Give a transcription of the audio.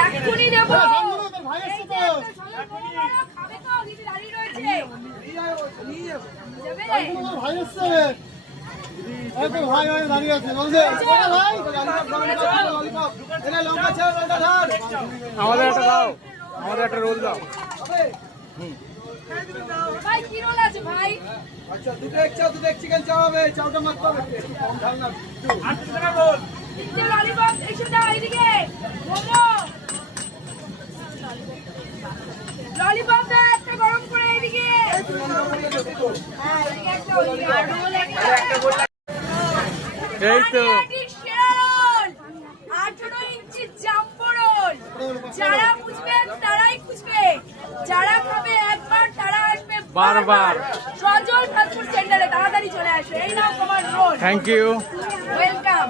এক্ষুনি দেবো। আমাদের একটা দাও, আমাদের একটা রোল দাও। ভাই কি রোল আছে ভাই? আচ্ছা দুটো এক চিকেন চাও হবে, চাওটা মাত্র একটু কম ঝাল না। 8 টাকা রোল। তিনটে ললিপপ এসে দাও এইদিকে। মোমো ললিপপ দাও একটা গরম করে এইদিকে। হ্যাঁ এইদিকে একটা ওইদিকে আর রোল একটা। এই তো 18 ইঞ্চি জাম্বো রোল। যারা বুঝবে তারাই খুঁজবে, যারা খাবে একবার তারা আসবে বারবার। সজল ফাস্টফুড সেন্টারে তাড়াতাড়ি চলে আসবে। এই নাও তোমার রোল। Thank you. ওয়েলকাম।